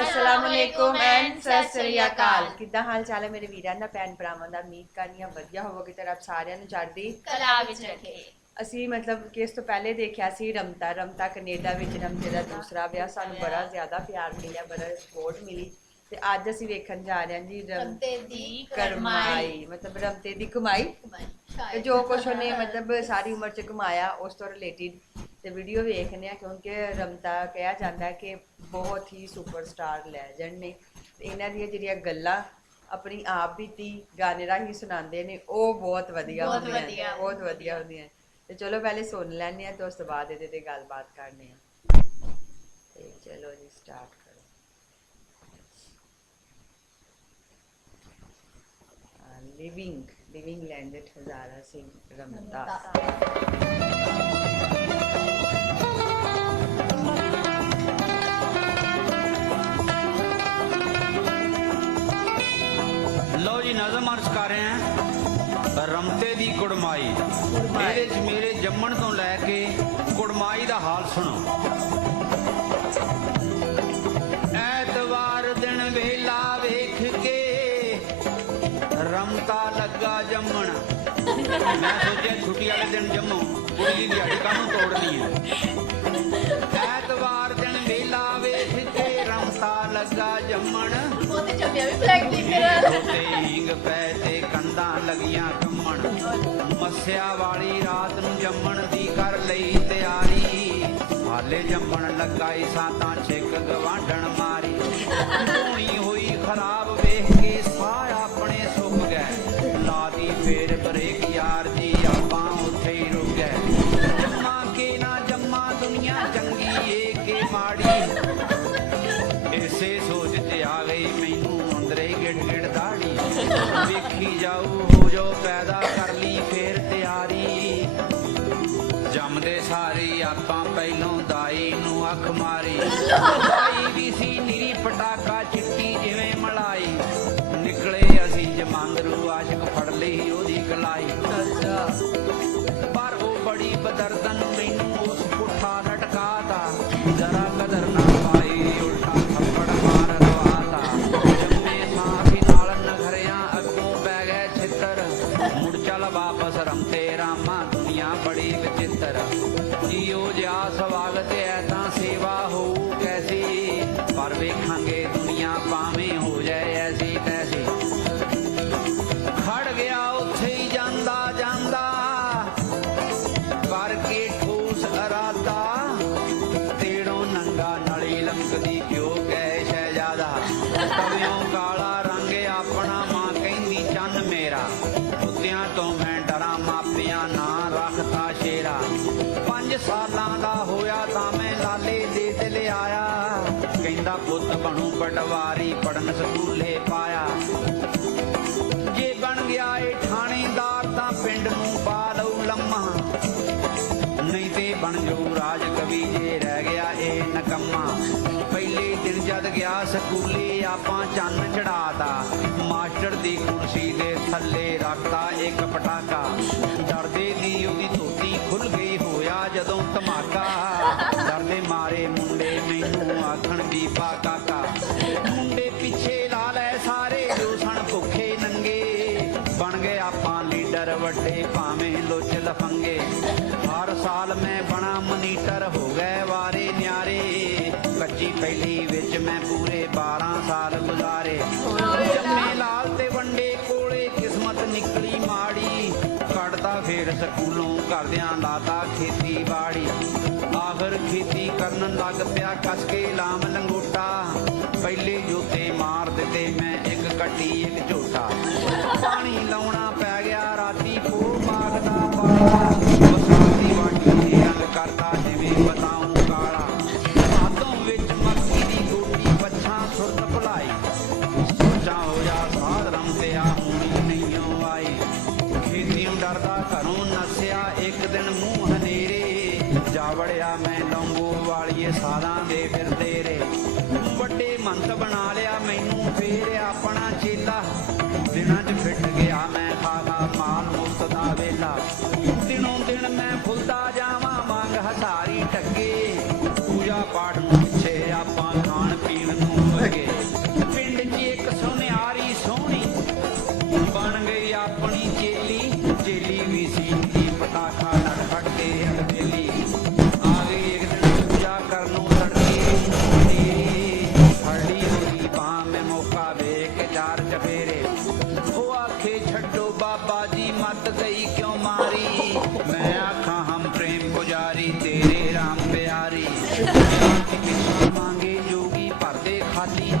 ਅਸਲਾਮ ਅਲੈਕੁਮ and Sat Sri ਅਕਾਲ ਕਿੱਦਾਂ ਹਾਲ ਚਾਲ ਹੈ ਮੇਰੇ ਵੀਰਾਂ ਦਾ ਭੈਣ ਭਰਾਵਾਂ ਦਾ? ਉਮੀਦ ਕਰਨੀ ਆ ਵਧੀਆ ਹੋਵੋਗੇ ਤੇ ਰੱਬ ਸਾਰਿਆਂ ਨੂੰ ਚੜ੍ਹਦੀ ਕਲਾ ਵਿੱਚ ਰੱਖੇ। ਅਸੀਂ ਮਤਲਬ ਕਿ ਇਸ ਤੋਂ ਪਹਿਲੇ ਦੇਖਿਆ ਸੀ ਰਮਤਾ ਰਮਤਾ ਕੈਨੇਡਾ ਵਿੱਚ ਰਮਤੇ ਦਾ ਦੂਸਰਾ ਵਿਆਹ। ਸਾਨੂੰ ਬੜਾ ਜ਼ਿਆਦਾ ਪਿਆਰ ਮਿਲਿਆ ਬੜਾ ਸਪੋਰਟ ਮਿਲੀ। ਤੇ ਅੱਜ ਅਸੀਂ ਵੇਖਣ ਜਾ ਰਹੇ ਹਾਂ ਜੀ ਰਮ ਰਮਤੇ ਦੀ ਕਰਮਾਈ। ਮਤਲਬ ਰਮਤੇ ਦੀ ਕਮਾਈ। ਤੇ। ਜੋ ਕੁਛ ਉਹਨੇ ਮਤਲਬ ਸਾਰੀ ਉਮਰ ਚ ਕਮਾਇਆ ਉਸ ਤੋਂ ਰਿਲੇਟਡ ਤੇ ਵੀਡੀਓ ਵੇਖਨੇ ਆ ਕਿਉਂਕਿ ਰਮਤਾ ਕਿਹਾ ਜਾਂਦਾ ਕਿ ਬਹੁਤ ਹੀ ਸੁਪਰਸਟਾਰ ਲੈਜੈਂਡ ਨੇ। ਤੇ ਇਹਨਾਂ ਦੀਆਂ ਜਿਹੜੀਆਂ ਗੱਲਾਂ ਆਪਣੀ ਆਪ ਬੀਤੀ ਗਾਣੇ ਰਾਹੀਂ ਸੁਣਾਉਂਦੇ ਨੇ ਉਹ ਬਹੁਤ ਵਧੀਆ ਬਹੁਤ ਹੁੰਦੀਆਂ ਵਧੀਆ। ਨੇ, ਬਹੁਤ ਵਧੀਆ ਹੁੰਦੀਆਂ ਤੇ ਚਲੋ ਪਹਿਲੇ ਸੁਣ ਲੈਣੇ ਆ ਤੇ ਉਸ ਤੋਂ ਬਾਅਦ ਇਹਦੇ ਤੇ ਗੱਲਬਾਤ ਕਰਨੇ ਆ ਤੇ ਚਲੋ ਜੀ ਸਟਾਰਟ ਕਰੋ। Living living legend Hazara Singh Ramta. ਨਜ਼ਮ ਅਰਜ਼ ਕਰ ਰਹੇ ਹਾਂ। ਰਮਤੇ ਦੀ ਕੁੜਮਾਈ। ਇਹਦੇ ਚ ਮੇਰੇ ਜੰਮਣ ਤੋਂ ਲੈ ਕੇ ਕੁੜਮਾਈ ਦਾ ਹਾਲ ਸੁਣੋ। ਐਤਵਾਰ ਦਿਨ ਵੇਲਾ ਵੇਖ ਕੇ ਰਮਤਾ ਲੱਗਾ ਜੰਮਣ। ਮੈਂ ਸੋਚਿਆ ਛੁੱਟੀ ਵਾਲੇ ਦਿਨ ਜੰਮੋ। ਕੁੜੀ ਦੀ ਦਿਹਾੜੀ ਕਾਹਨੂੰ ਤੋੜਨੀ ਹੈ ਐਤਵਾਰ ਦਿਨ ਵੇਲਾ ਲੱਗਾ ਜੰਮਣ। ਉਹ ਤੇ ਜੰਮਿਆ ਵੀ ਬਲੈਕ ਲਿਖਰ ਤੇ ਹੀਂਗ ਪੈ ਤੇ ਕੰਧਾਂ ਲੱਗੀਆਂ ਕੰਮਣ। ਮੱਸਿਆ ਵਾਲੀ ਰਾਤ ਨੂੰ ਜੰਮਣ ਦੀ ਕਰ ਲਈ ਤਿਆਰੀ। ਹਾਲੇ ਜੰਮਣ ਲੱਗਾ ਈ ਸਾਤਾਂ ਛਿੱਕ ਗਵਾਂਢਣ ਮਾਰੀ। ਧੂਣੀ ਹੋਈ ਖਰਾਬ ਵੇਖ ਕੇ ਸਾਹ ਆਪਣੇ ਸੁੱਕ ਗਏ ਲਾਦੀ ਫੇਰ ਬਰੇਕ ਵੇਖੀ ਜਾਊ, ਹੋ ਜੋ ਪੈਦਾ ਕਰ ਲਈ ਫੇਰ ਤਿਆਰੀ। ਜੰਮਦੇ ਸਾਰੇ ਆਪਾਂ ਪਹਿਲੋਂ ਦਾਈ ਨੂੰ ਅੱਖ ਮਾਰੀ। ਦਾਈ ਵੇਖਾਂਗੇ ਦੁਨੀਆ ਭਾਵੇਂ ਹੋ ਜਾਏ ਐਸੀ ਤੈਸੀ। ਖੜ ਗਿਆ ਉੱਥੇ ਹੀ ਜਾਂਦਾ ਜਾਂਦਾ ਕਰਕੇ ਠੋਸ ਅਰਾਦਾ ਤੇੜੋਂ ਨੰਗਾ ਨਲੀ ਲੰਕਦੀ ਕਿਉਂ ਕਹਿ ਸ਼ਹਿਜ਼ਾਦਾ? ਤਵਿਓਂ ਕਾਲਾ ਰੰਗ ਆਪਣਾ ਮਾਂ ਕਹਿੰਦੀ, ਚੰਨ ਮੇਰਾ। ਕੁੱਤਿਆਂ ਤੋਂ ਮੈਂ ਡਰਾਂ, ਮਾਪਿਆਂ ਨਾ ਰੱਖਤਾ ਸ਼ੇਰਾ। ਪੰਜ ਸਾਲਾਂ ਪਟਵਾਰੀ ਪੜਨ ਸਕੂਲੇ ਪਾਇਆ। ਜੇ ਬਣ ਗਿਆ ਏ ਥਾਣੇਦਾਰ ਤਾਂ ਪਿੰਡ ਨੂੰ ਪਾ ਲਊ ਲੰਮਾ। ਨਹੀਂ ਤੇ ਬਣ ਜਾਊ ਰਾਜ ਕਵੀ ਜੇ ਰਹਿ ਗਿਆ ਏ ਨਕੰਮਾ। ਪਹਿਲੇ ਦਿਨ ਜਦ ਗਿਆ ਸਕੂਲੇ ਆਪਾਂ ਚੰਨ ਚੜਾਤਾ ਮਾਸਟਰ ਦੀ ਕੁਰਸੀ ਦੇ ਥੱਲੇ ਰੱਖਤਾ ਇੱਕ ਪਟਾਕਾ। ਵੱਡੇ ਭਾਵੇਂ ਲੁੱਚ ਲਫੰਗੇ। ਹਰ ਸਾਲ ਮੈਂ ਬਣਾ ਮਨੀਟਰ, ਹੋ ਗਏ ਵਾਰੇ ਨਿਆਰੇ। ਕੱਚੀ ਪਹਿਲੀ ਵਿੱਚ ਮੈਂ ਪੂਰੇ 12 ਸਾਲ ਗੁਜ਼ਾਰੇ। ਜੰਮੇ ਲਾਲ ਤੇ ਵੰਡੇ ਕੋਲੇ, ਕਿਸਮਤ ਨਿਕਲੀ ਮਾੜੀ। ਕੱਢਦਾ ਫੇਰ ਸਕੂਲੋਂ ਕਰਦਿਆਂ ਲਾਤਾ ਖੇਤੀਬਾੜੀ ਆਖਰ ਖੇਤੀ ਕਰਨ ਲੱਗ ਪਿਆ ਕਸ ਕੇ ਲਾਮ ਲੰਗੋਟਾ। ਪਹਿਲੇ ਜੋਤੇ ਮਾਰ ਦਿੱਤੇ ਮੈਂ ਇੱਕ ਕੱਟੀ, ਇੱਕ ਝੋਟਾ। ਪਾਣੀ ਲਾਉਣਾ ਵੜਿਆ ਮੈਂ ਲੰਗੋ ਵਾਲੀਏ ਸਾਧਾਂ ਦੇ ਫਿਰਦੇ ਰੇ ਵੱਡੇ ਮੰਤ ਬਣਾ ਲਿਆ, ਮੈਨੂੰ ਫੇਰ ਆਪਣਾ ਚੇਲਾ ਦਿਨਾਂ 'ਚ ਫਿੱਟ ਗਿਆ।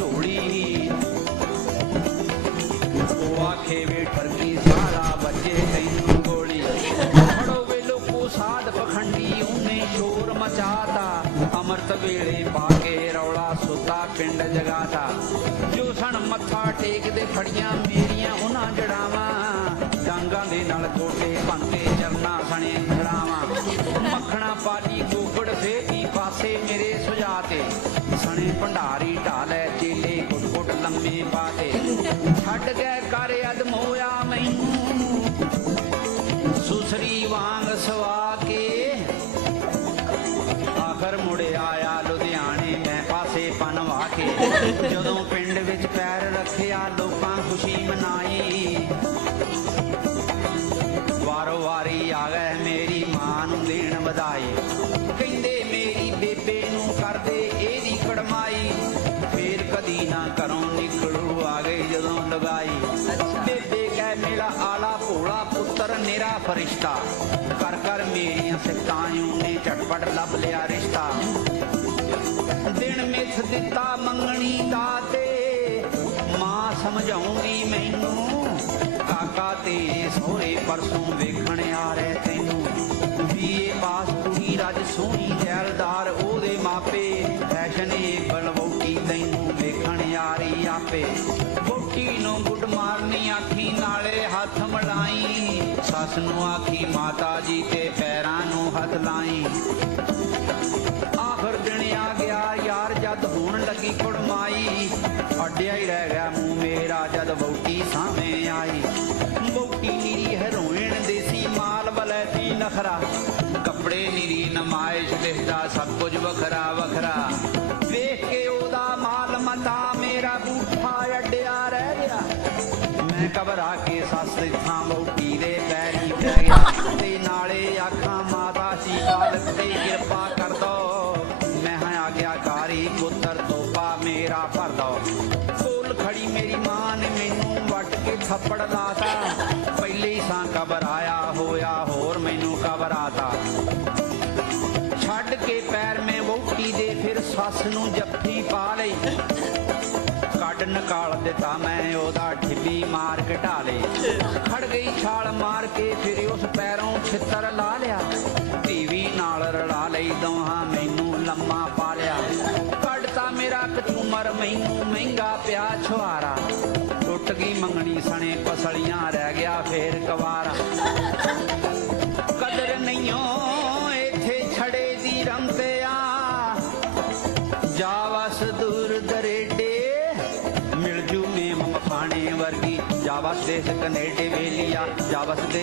ਖਾਲੀ ਉਹ ਆਖੇ ਵੇ ਠਰਕੀ ਸਾਰਾ ਬੱਜੇ ਤੈਨੂੰ ਗੋਲੀ। ਫੜੋ ਵੇ ਲੋਕੋ ਸਾਧ ਪਖੰਡੀ, ਉਹਨੇ ਸ਼ੋਰ ਮਚਾਤਾ। ਅੰਮ੍ਰਿਤ ਵੇਲੇ ਪਾ ਕੇ ਰੌਲਾ ਸੁੱਤਾ, ਪਿੰਡ ਜਗਾਤਾ। ਜੋ ਸਣ ਮੱਥਾ ਟੇਕਦੇ ਫੜੀਆਂ, ਮੇਰੀਆਂ ਉਹਨਾਂ ਜੜਾਵਾਂ ਦੇ ਨਾਲ ਗੋਡੇ ਭੰਤੇ ਚਰਨਾ ਸਣੇ ਜੜਾਵਾਂ ਮੱਖਣਾ ਪਾਲੀ ਗੋਗੜ ਫੇਤੀ ਪਾਸੇ ਮੇਰੇ ਸੁਜਾਤੇ ਸਣੇ ਭੰਡਾਰੀ ਢਾਲੇ ਚੇਲੇ ਗੁੱਟ ਗੁੱਟ ਲੰਮੇ ਪਾਤੇ ਛੱਡ ਗਏ ਕਰ ਅਦਮੋਇਆ ਮੈਨੂੰ। ਸੁਸਰੀ ਵਾਂਗ ਸਵਾ ਕੇ। ਆਖਰ ਮੁੜ ਆਇਆ ਲੁਧਿਆਣੇ, ਮੈਂ ਪਾਸੇ ਪਨਵਾ ਕੇ। ਜਦੋਂ ਪਿੰਡ ਵਿੱਚ ਪੈਰ ਰੱਖਿਆ, ਲੋਕਾਂ ਖੁਸ਼ੀ ਮਨਾਈ। ਕਹਿ ਆਲਾ ਭੋਲਾ ਪੁੱਤਰ ਨਿਰਾ ਫਰਿਸ਼ਤਾ। ਕਰ ਕਰ ਮੇਰੀਆਂ ਸਿੱਕਾਂ ਨੇ ਝਟਪਟ ਲੱਭ ਲਿਆ ਰਿਸ਼ਤਾ। ਦਿਨ ਮਿੱਥ ਦਿੱਤਾ ਮੰਗਣੀ ਦਾ ਤੇ, ਮਾਂ ਸਮਝਾਉਂਦੀ ਮੈਨੂੰ, ਕਾਕਾ ਤੇ ਸੋਹਰੇ ਪਰਸੋਂ ਵੇਖਣ ਆ ਰਹੇ। ਸੱਸ ਨੂੰ ਆਖੀ, ਮਾਤਾ ਜੀ ਤੇ ਪੈਰਾਂ ਨੂੰ ਹੱਥ ਲਾਈ। ਆਖਰ ਦਿਨ ਆ ਗਿਆ, ਯਾਰ ਜਦ ਹੋਣ ਲੱਗੀ ਕੁੜਮਾਈ ਅੱਡਿਆ ਹੀ ਰਹਿ ਗਿਆ ਮੂੰਹ ਮੇਰਾ ਜਦ ਵਹੁਟੀ ਸਾਹਮਣੇ ਆਈ। ਵਹੁਟੀ ਨੀਰੀ ਹੈਰੋਇਨ ਦੇਸੀ, ਮਾਲ ਬਲੈਤੀ ਨਖਰਾ। ਕੱਪੜੇ ਨੀਰੀ, ਨਮਾਇਸ਼ ਦਿਖਦਾ, ਸਭ ਕੁਝ ਵੱਖਰਾ ਵੱਖਰਾ। ਵੇਖ ਕੇ ਉਹਦਾ ਮਾਲ ਮਤਾ, ਮੇਰਾ ਬੂਠਾ ਅੱਡਿਆ ਰਹਿ ਗਿਆ। ਮੈਂ ਘਬਰਾ ਕੇ ਸੱਸ ਦੀ ਥਾਂ ਵਹੁਟੀ ਸੱਸ ਨੂੰ ਜੱਫੀ ਪਾ ਲਈ। ਕੱਢ ਨਿਕਾਲ ਦਿੱਤਾ ਮੈਂ, ਉਹਦਾ ਠਿੱਲੀ ਮਾਰ ਘਟਾ ਲੇ ਖੜ ਗਈ ਛਾਲ ਮਾਰ ਕੇ, ਫਿਰ ਉਸ ਪੈਰੋਂ ਛਿੱਤਰ ਲਾ ਲਿਆ। ਟੀਵੀ ਨਾਲ ਰਲਾ ਲਈ ਦੋਹਾਂ, ਮੈਨੂੰ ਲੰਮਾ ਪਾ ਲਿਆ ਕੱਢਤਾ ਮੇਰਾ ਕਚੂਮਰ, ਮੈਨੂੰ ਮਹਿੰਗਾ ਪਿਆ ਛੁਹਾਰਾ। ਟੁੱਟ ਗਈ ਮੰਗਣੀ ਸਣੇ, ਪਸਲੀਆਂ ਰਹਿ ਗਿਆ ਫੇਰ ਕਵਾਰਾ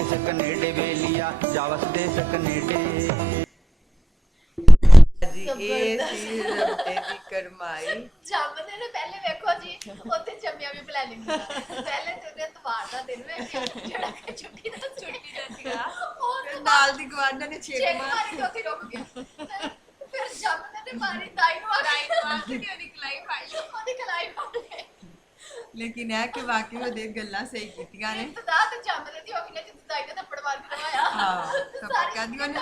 ਦੇਸ ਕਨੇਡੇ ਵੇਲੀਆ ਜਾ ਵਸ ਦੇਸ ਕਨੇਡੇ ਜੀ ਇਹ ਸੀ ਰਮਤੇ ਦੀ ਕਰਮਾਈ। ਜੰਮਦੇ ਨੇ ਪਹਿਲੇ ਵੇਖੋ ਜੀ ਉੱਥੇ ਜੰਮਿਆ ਵੀ ਪਲੈਨਿੰਗ ਦਾ ਪਹਿਲੇ ਤੇ ਉਹਨੇ ਤਵਾਰ ਦਾ ਦਿਨ ਵੇਖਿਆ ਜਿਹੜਾ ਕਿ ਛੁੱਟੀ ਦਾ ਛੁੱਟੀ ਦਾ ਸੀਗਾ। ਉਹ ਤੇ ਨਾਲ ਦੀ ਗਵਾਂਢ ਨੇ ਛੇਕ ਚੇਕ ਮਾਰ ਮਾਰੀ ਤੇ ਉੱਥੇ ਰੁਕ ਗਿਆ। ਫਿਰ ਜੰਮਦੇ ਨੇ ਮਾਰੀ ਦਾਈ ਨੂੰ ਆਈ ਨੂੰ ਆ ਕੇ ਉਹਦੀ ਕਲਾਈ ਫੜ ਲਈ। ਉਹਦੀ ਕਲਾਈ ਫੜ ਲਈ। ਲੇਕਿਨ ਇਹ ਕਿ ਵਾਕਈ ਉਹਦੇ ਗੱਲਾਂ ਸਹੀ ਕੀਤੀਆਂ ਨੇ। ਇੰਤਦਾ ਤੇ ਜੰਮਦੇ ਦੀ ਹੋ ਗਈ ਨੇ ਦਾਈ ਨੇ ਥੱਪੜ ਮਾਰ ਕੇ ਲਵਾਇਆ ਹਾਂ ਤਾਂ ਕਹਿੰਦੀ ਉਹਨੇ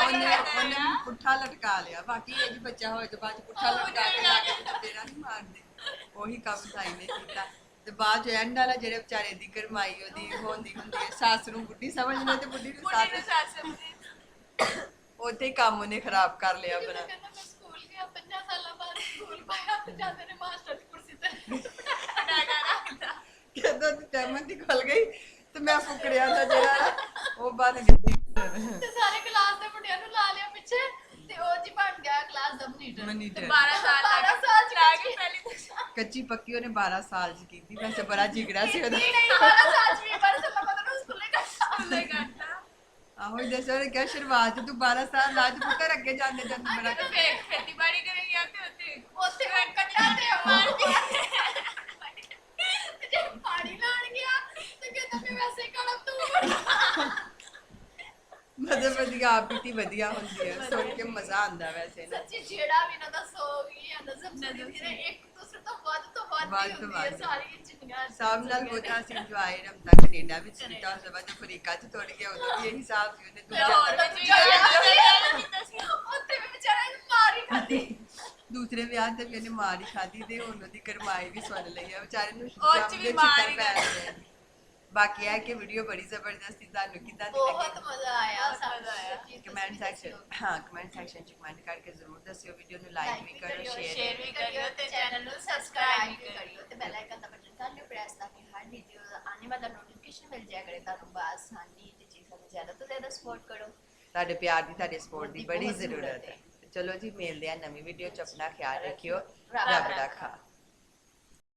ਉਹਨੇ ਉਹਨੇ ਪੁੱਠਾ ਲਟਕਾ ਲਿਆ। ਬਾਕੀ ਇਹ ਜੀ ਬੱਚਾ ਹੋਏ ਤੇ ਬਾਅਦ ਚ ਪੁੱਠਾ ਲਟਕਾ ਕੇ ਲਾ ਕੇ ਤੇਰਾ ਨਹੀਂ ਮਾਰਦੇ। ਉਹੀ ਕੰਮ ਸਾਈ ਨੇ ਕੀਤਾ। ਤੇ ਬਾਅਦ ਚ ਐਂਡ ਵਾਲਾ ਜਿਹੜੇ ਵਿਚਾਰੇ ਦੀ ਕਰਮਾਈ ਉਹਦੀ ਹੁੰਦੀ ਹੁੰਦੀ ਹੈ ਸੱਸ ਨੂੰ ਬੁੱਢੀ ਸਮਝਦੇ ਤੇ ਬੁੱਢੀ ਨੂੰ ਸੱਸ। ਉੱਥੇ ਹੀ ਕੰਮ ਉਹਨੇ ਖਰਾਬ ਕਰ ਲਿਆ ਆਪਣਾ। ਕਹਿੰਦਾ ਮੈਂ ਸਕੂਲ ਗਿਆ ਪੰਜਾਂ ਸਾਲਾਂ ਬਾਅਦ ਸਕੂਲ ਪਾਇਆ ਤੇ ਜਾਂਦੇ ਨੇ ਮਾਸਟਰ ਦੀ ਕੁਰਸੀ ਤੇ। ਡਾਗਾ ਰੱਖਦਾ ਜਦੋਂ ਦੀ ਟਾਈਮ ਦੀ ਖੁੱਲ ਗਈ। ਤੇ ਮੈਂ ਫੁਕੜਿਆ ਦਾ ਜਿਹੜਾ ਉਹ ਬਣ ਗਈ ਤੇ ਸਾਰੇ ਕਲਾਸ ਦੇ ਮੁੰਡਿਆਂ ਨੂੰ ਲਾ ਲਿਆ ਪਿੱਛੇ ਤੇ ਉਹ ਜੀ ਬਣ ਗਿਆ ਕਲਾਸ ਦਾ ਮਨੀਟਰ। Monitor। 12 ਸਾਲ 12 ਸਾਲ ਚ ਲਾ ਕੇ ਪਹਿਲੀ ਕੱਚੀ ਪੱਕੀ ਉਹਨੇ 12 ਸਾਲ ਚ ਕੀਤੀ ਵੈਸੇ ਬੜਾ ਜਿਗੜਾ ਸੀ ਉਹਦਾ। ਨਹੀਂ ਨਹੀਂ 12 ਸਾਲ ਚ ਵੀ ਪਰ ਸੱਲਾ ਪਤਾ ਨੂੰ ਸਕੂਲੇ ਕੱਟਾ ਸਕੂਲੇ ਕੱਟਾ ਆਹੋ ਹੀ ਦੱਸੋ ਉਹਨੇ ਕਿਹਾ ਸ਼ੁਰੂਆਤ ਚ ਤੂੰ 12 ਸਾਲ ਲਾਜ ਪੁੱਤਰ ਅੱਗੇ ਜਾਂਦੇ ਜਾਂਦੇ ਬੜਾ ਤੇ ਫੇਰ ਖੇਤੀਬਾੜੀ ਕਰਨ ਗਿਆ ਤੇ ਉੱਥੇ ਉੱਥੇ ਕੱਟਾ ਵਧੀਆ ਆਪ ਬੀਤੀ ਵਧੀਆ ਹੁੰਦੀ ਹੈ ਸੁਣ ਕੇ ਮਜ਼ਾ ਆਉਂਦਾ ਵੈਸੇ ਨਾ। ਸੱਚੀ ਜਿਹੜਾ ਵੀ ਇਹਨਾਂ ਦਾ ਸੋ ਗਈ ਆ ਨਜ਼ਮ ਇੱਕ ਦੂਸਰੇ ਤੋਂ ਵੱਧ ਤੋਂ ਵੱਧ ਵੱਧ ਹੀ ਤੋਂ ਹੁੰਦੀ ਹੈ ਵੱਧ। ਸਾਰੀ ਜਿੰਨੀਆਂ ਸਭ ਨਾਲ ਬਹੁਤਾ ਸੀ ਇੰਜੋਏ ਰਮਤਾ ਕੈਨੇਡਾ ਵਿੱਚ ਕੀਤਾ ਉਸ ਤੋਂ ਬਾਅਦ ਅਫਰੀਕਾ ਚ ਤੋੜ ਗਿਆ ਉਦੋਂ ਵੀ ਇਹੀ ਹਿਸਾਬ ਸੀ ਉਹਨੇ ਦੂਜਾ ਉੱਥੇ ਵੀ ਵਿਚਾਰਾ ਇਹਨੂੰ ਮਾਰ ਹੀ ਖਾਦੀ ਦੂਸਰੇ ਵਿਆਹ ਤੇ ਵੀ ਉਹਨੇ ਮਾਰ ਹੀ ਖਾਧੀ ਤੇ ਹੁਣ ਉਹਦੀ ਕਰਮਾਈ ਵੀ ਸੁਣ ਲਈ ਆ ਵਿਚਾਰੇ ਨੂੰ ਉਹ 'ਚ ਜੰਮ ਵੀ ਕੇ ਮਾਰ ਛਿੱਤਰ ਹੀ ਪੈ ਨੇ। ਬਾਕੀ ਇਹ ਕਿ ਵੀਡੀਓ ਬੜੀ ਜ਼ਬਰਦਸਤੀ ਤੁਹਾਨੂੰ ਕਿੱਦਾਂ ਦੀ ਬਹੁਤ ਲੱਗੀ? ਮਜ਼ਾ ਆਇਆ ਬਹੁਤ ਮਜ਼ਾ ਆਇਆ। Comment section. ਹਾਂ ਕਮੈਂਟ ਸੈਕਸ਼ਨ ਚ ਕਮੈਂਟ ਕਰਕੇ ਜ਼ਰੂਰ ਦੱਸਿਓ ਵੀਡੀਓ ਨੂੰ ਲਾਈਕ ਵੀ ਕਰੋ ਸ਼ੇਅਰ ਵੀ ਕਰਿਓ ਤੇ ਚੈਨਲ ਨੂੰ ਸਬਸਕ੍ਰਾਈਬ ਵੀ ਕਰਿਓ ਤੇ ਬੈਲ ਆਈਕਨ ਦਾ ਬਟਨ ਕਰ ਲਿਓ ਪ੍ਰੈਸ ਤਾਂ ਕਿ ਹਰ ਵੀਡੀਓ ਦਾ ਆਉਣ ਵਾਲਾ ਨੋਟੀਫਿਕੇਸ਼ਨ ਮਿਲ ਜਾਇਆ ਕਰੇ ਤੁਹਾਨੂੰ ਬਸ ਹਾਂਜੀ ਤੇ ਚੀਜ਼ਾਂ ਨੂੰ ਜ਼ਿਆਦਾ ਤੋਂ ਜ਼ਿਆਦਾ ਸਪੋਰਟ ਕਰੋ। ਤੁਹਾਡੇ ਪਿਆਰ ਦੀ ਤੁਹਾਡੇ ਸਪੋਰਟ ਦੀ ਦੀ ਬੜੀ ਬਹੁਤ ਜ਼ਰੂਰਤ ਹੈ। ਚਲੋ ਜੀ ਮਿਲਦੇ ਆ ਨਵੀਂ ਵੀਡੀਓ ਚ ਆਪਣਾ ਖਿਆਲ ਰੱਖਿਓ। ਰੱਬ ਰੱਖਾ। ਰੱਖਾ